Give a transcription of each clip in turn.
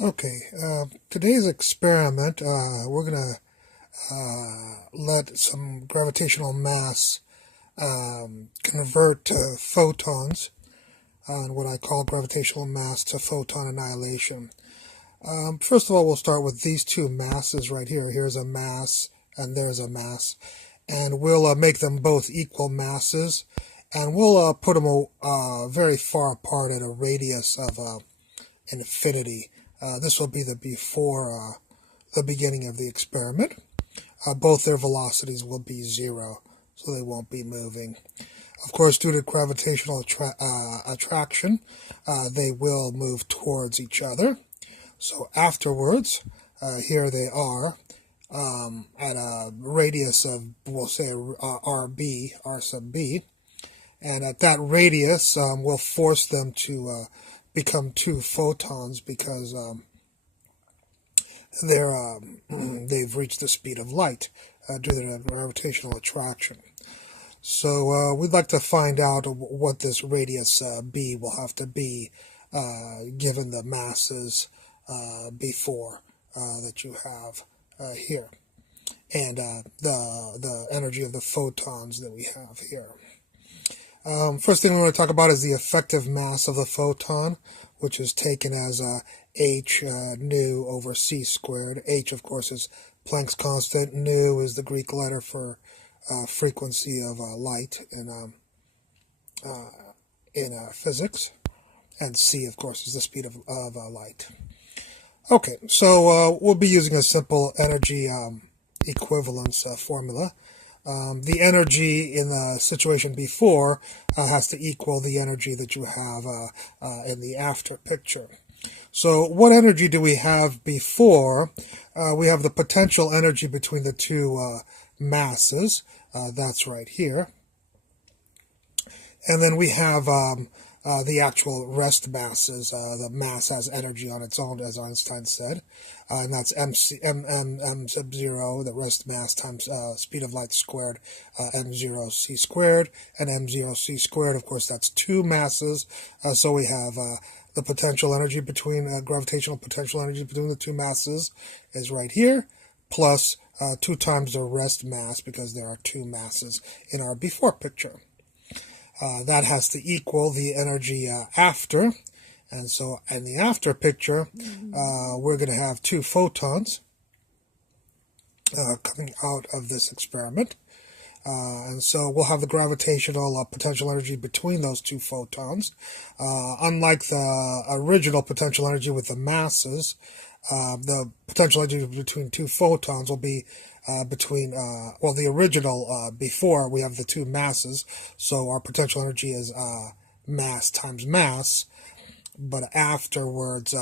Okay, today's experiment, we're going to let some gravitational mass convert to photons, and what I call gravitational mass to photon annihilation. First of all, we'll start with these two masses right here. Here's a mass, and there's a mass. And we'll make them both equal masses, and we'll put them very far apart at a radius of infinity. This will be the before the beginning of the experiment. Both their velocities will be zero, so they won't be moving. Of course, due to gravitational attraction, they will move towards each other. So afterwards, here they are at a radius of, we'll say, RB, R sub b. And at that radius, we'll force them to become two photons because they've reached the speed of light due to the gravitational attraction. So we'd like to find out what this radius b will have to be given the masses before that you have here, and the energy of the photons that we have here. First thing we want to talk about is the effective mass of the photon, which is taken as h nu over c squared. H, of course, is Planck's constant. Nu is the Greek letter for frequency of light in physics, and c, of course, is the speed of light. Okay, so we'll be using a simple energy equivalence formula. The energy in the situation before has to equal the energy that you have in the after picture. So what energy do we have before? We have the potential energy between the two masses. That's right here. And then we have the actual rest masses. The mass has energy on its own, as Einstein said, and that's m sub 0, the rest mass, times speed of light squared, m0 c squared, and m0 c squared. Of course, that's two masses, so we have the potential energy between, gravitational potential energy between the two masses is right here, plus 2 times the rest mass, because there are two masses in our before picture. That has to equal the energy after. And so in the after picture, we're going to have two photons coming out of this experiment. And so we'll have the gravitational potential energy between those two photons. Unlike the original potential energy with the masses, the potential energy between two photons will be well, the original, before we have the two masses, so our potential energy is mass times mass, but afterwards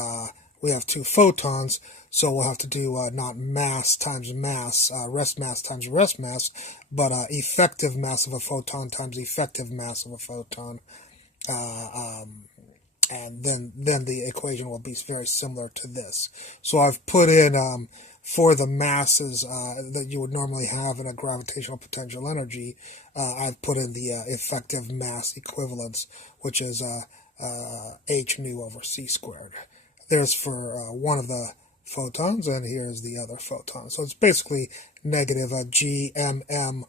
we have two photons, so we'll have to do not mass times mass, rest mass times rest mass, but effective mass of a photon times effective mass of a photon. And then the equation will be very similar to this. So I've put in, for the masses that you would normally have in a gravitational potential energy, I've put in the effective mass equivalence, which is h nu over c squared. There's for one of the photons, and here's the other photon. So it's basically negative gmm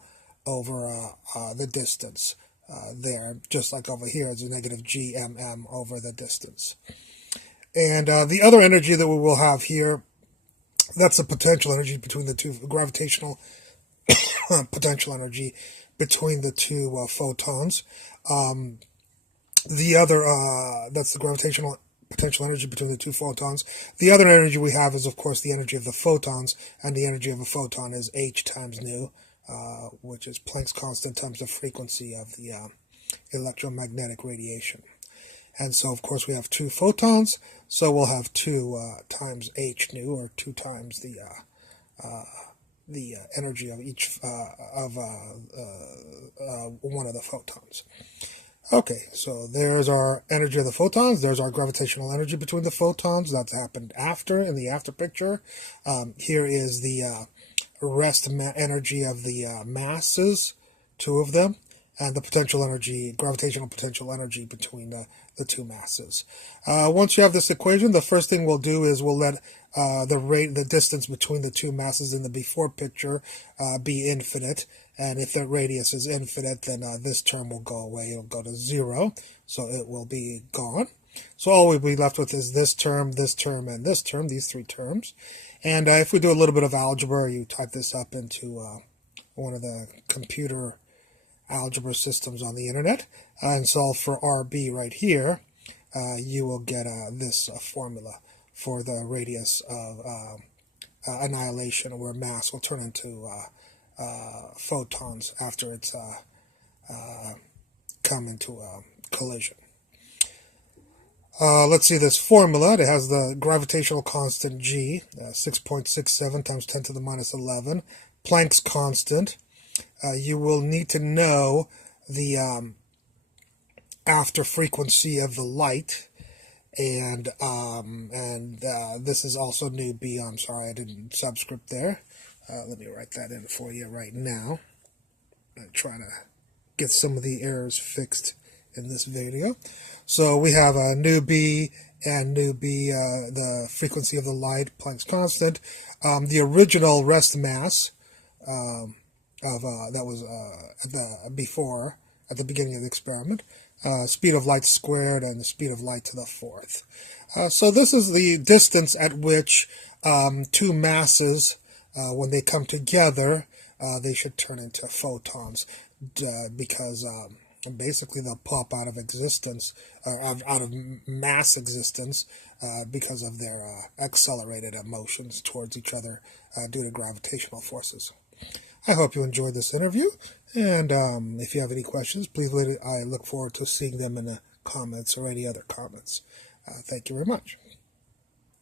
over the distance. There, just like over here, it's a negative gmm over the distance. And the other energy that we will have here, that's the potential energy between the two, gravitational potential energy between the two photons. The other, that's the gravitational potential energy between the two photons. The other energy we have is, of course, the energy of the photons, and the energy of a photon is h times nu. Which is Planck's constant times the frequency of the electromagnetic radiation. And so, of course, we have two photons, so we'll have 2 times h nu, or 2 times the energy of each of one of the photons. Okay, so there's our energy of the photons. There's our gravitational energy between the photons. That's happened after, in the after picture. Here is the rest energy of the masses, 2 of them, and the potential energy, gravitational potential energy between the two masses. Once you have this equation, the first thing we'll do is we'll let the distance between the two masses in the before picture be infinite, and if the radius is infinite, then this term will go away. It'll go to 0, so it will be gone. So all we'll be left with is this term, and this term, these three terms. And if we do a little bit of algebra, you type this up into one of the computer algebra systems on the internet and solve for RB right here, you will get this formula for the radius of annihilation, where mass will turn into photons after it's come into a collision. Let's see this formula. It has the gravitational constant G, 6.67 times 10 to the minus 11, Planck's constant. You will need to know the after frequency of the light, and this is also new B. I'm sorry, I didn't subscript there. Let me write that in for you right now. I'm trying to get some of the errors fixed in this video. So we have a new B and new B, the frequency of the light, Planck's constant. The original rest mass that was at the beginning of the experiment, speed of light squared and the speed of light to the fourth. So this is the distance at which two masses, when they come together, they should turn into photons, because basically they'll pop out of existence, out of mass existence, because of their accelerated motions towards each other due to gravitational forces. I hope you enjoyed this interview, and if you have any questions, please I look forward to seeing them in the comments or any other comments. Thank you very much.